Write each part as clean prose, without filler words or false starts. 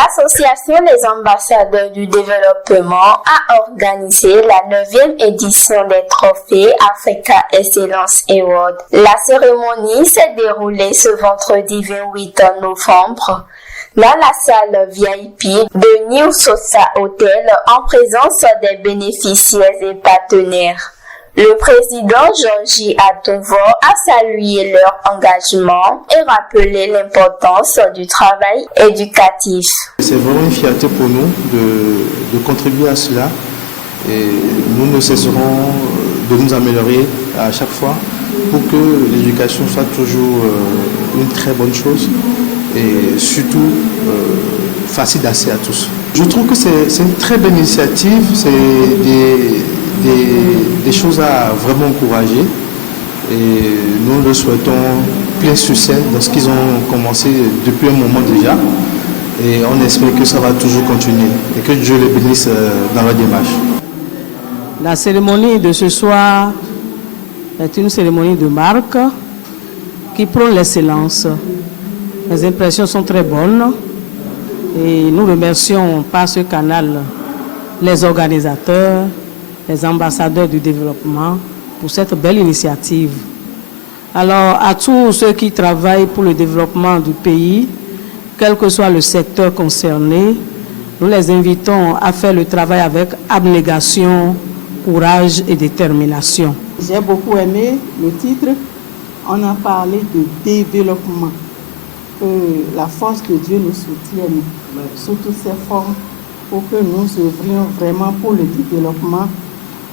L'association des ambassadeurs du développement a organisé la 9e édition des trophées Africa Excellence Award. La cérémonie s'est déroulée ce vendredi 28 novembre dans la salle VIP de New Sosa Hotel en présence des bénéficiaires et partenaires. Le président Georgie Atonvo a salué leur engagement et rappelé l'importance du travail éducatif. C'est vraiment une fierté pour nous de contribuer à cela et nous ne cesserons de nous améliorer à chaque fois pour que l'éducation soit toujours une très bonne chose et surtout facile d'accès à tous. Je trouve que c'est une très belle initiative, c'est des choses à vraiment encourager et nous le souhaitons plein succès dans ce qu'ils ont commencé depuis un moment déjà et on espère que ça va toujours continuer et que Dieu les bénisse dans leur démarche. La cérémonie de ce soir est une cérémonie de marque qui prône l'excellence. Les impressions sont très bonnes et nous remercions par ce canal les organisateurs, les ambassadeurs du développement pour cette belle initiative. Alors, à tous ceux qui travaillent pour le développement du pays, quel que soit le secteur concerné, nous les invitons à faire le travail avec abnégation, courage et détermination. J'ai beaucoup aimé le titre. On a parlé de développement. Que la force de Dieu nous soutienne sous toutes ses formes pour que nous œuvrions vraiment pour le développement.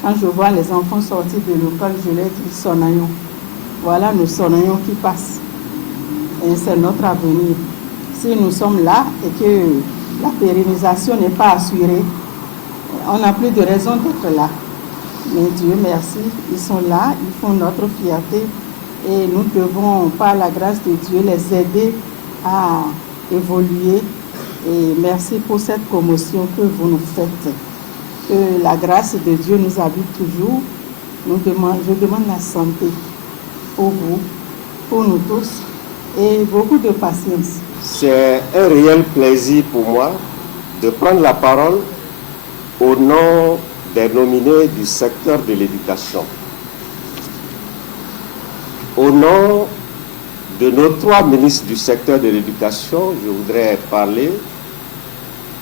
Quand je vois les enfants sortir de l'école, je leur dis Sonayon. Voilà nos Sonayon qui passent. Et c'est notre avenir. Si nous sommes là et que la pérennisation n'est pas assurée, on n'a plus de raison d'être là. Mais Dieu merci, ils sont là, ils font notre fierté et nous devons, par la grâce de Dieu, les aider à évoluer. Et merci pour cette promotion que vous nous faites. Que la grâce de Dieu nous habite toujours. Je demande la santé pour vous, pour nous tous, et beaucoup de patience. C'est un réel plaisir pour moi de prendre la parole au nom des nominés du secteur de l'éducation. Au nom de nos 3 ministres du secteur de l'éducation, je voudrais parler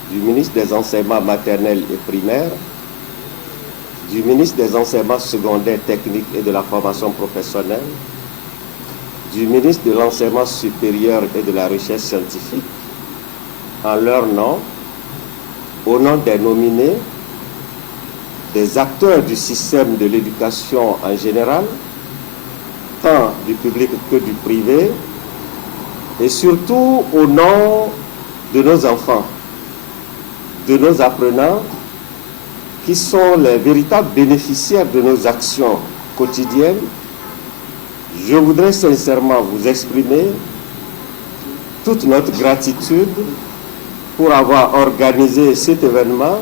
du ministre des enseignements maternels et primaires, du ministre des enseignements secondaires, techniques et de la formation professionnelle, du ministre de l'enseignement supérieur et de la recherche scientifique, en leur nom, au nom des nominés, des acteurs du système de l'éducation en général, tant du public que du privé, et surtout au nom de nos enfants, de nos apprenants, qui sont les véritables bénéficiaires de nos actions quotidiennes. Je voudrais sincèrement vous exprimer toute notre gratitude pour avoir organisé cet événement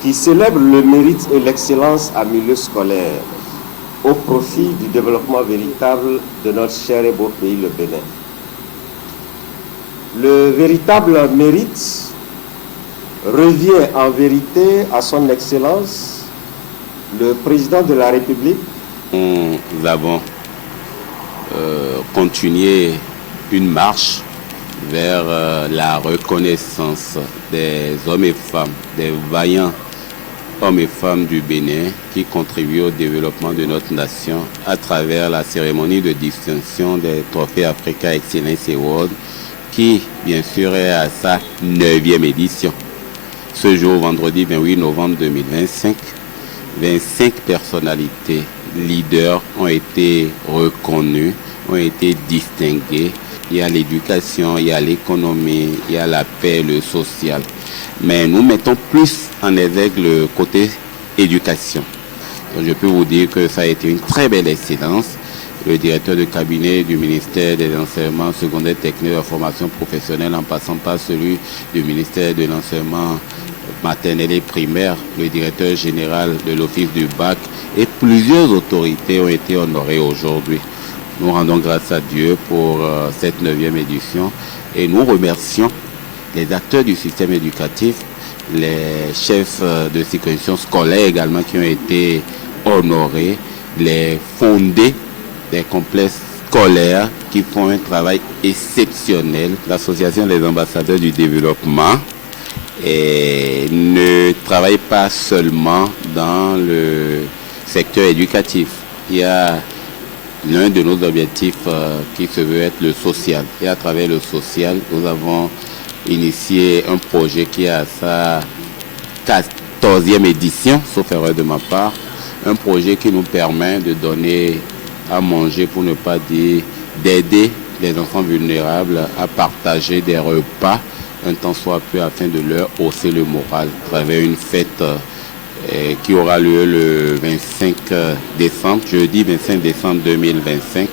qui célèbre le mérite et l'excellence en milieu scolaire au profit du développement véritable de notre cher et beau pays, le Bénin. Le véritable mérite revient en vérité à son Excellence, le Président de la République. Nous avons continué une marche vers la reconnaissance des hommes et femmes, des vaillants hommes et femmes du Bénin qui contribuent au développement de notre nation à travers la cérémonie de distinction des trophées Africa Excellence Award qui, bien sûr, est à sa 9e édition. Ce jour, vendredi 28 novembre 2025, 25 personnalités leaders ont été reconnues, ont été distinguées. Il y a l'éducation, il y a l'économie, il y a la paix, le social. Mais nous mettons plus en exergue le côté éducation. Donc, je peux vous dire que ça a été une très belle excellence. Le directeur de cabinet du ministère des enseignements secondaires techniques et de la formation professionnelle, en passant par celui du ministère de l'enseignement maternel et primaire, le directeur général de l'office du bac et plusieurs autorités ont été honorées aujourd'hui. Nous rendons grâce à Dieu pour cette 9e édition et nous remercions les acteurs du système éducatif, les chefs de circonscription scolaire également qui ont été honorés, les fondés des complexes scolaires qui font un travail exceptionnel. L'association des ambassadeurs du développement ne travaille pas seulement dans le secteur éducatif. Il y a l'un de nos objectifs qui se veut être le social. Et à travers le social, nous avons initié un projet qui a sa 14e édition, sauf erreur de ma part, un projet qui nous permet de donner à manger, pour ne pas dire d'aider les enfants vulnérables à partager des repas un temps soit peu afin de leur hausser le moral à travers une fête qui aura lieu le 25 décembre, jeudi 25 décembre 2025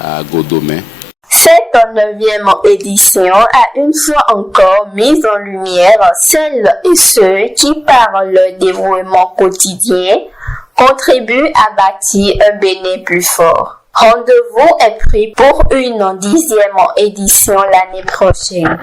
à Godomain. Cette 9e édition a une fois encore mis en lumière celles et ceux qui, par leur dévouement quotidien, contribuent à bâtir un Bénin plus fort. Rendez-vous est pris pour une 10e édition l'année prochaine.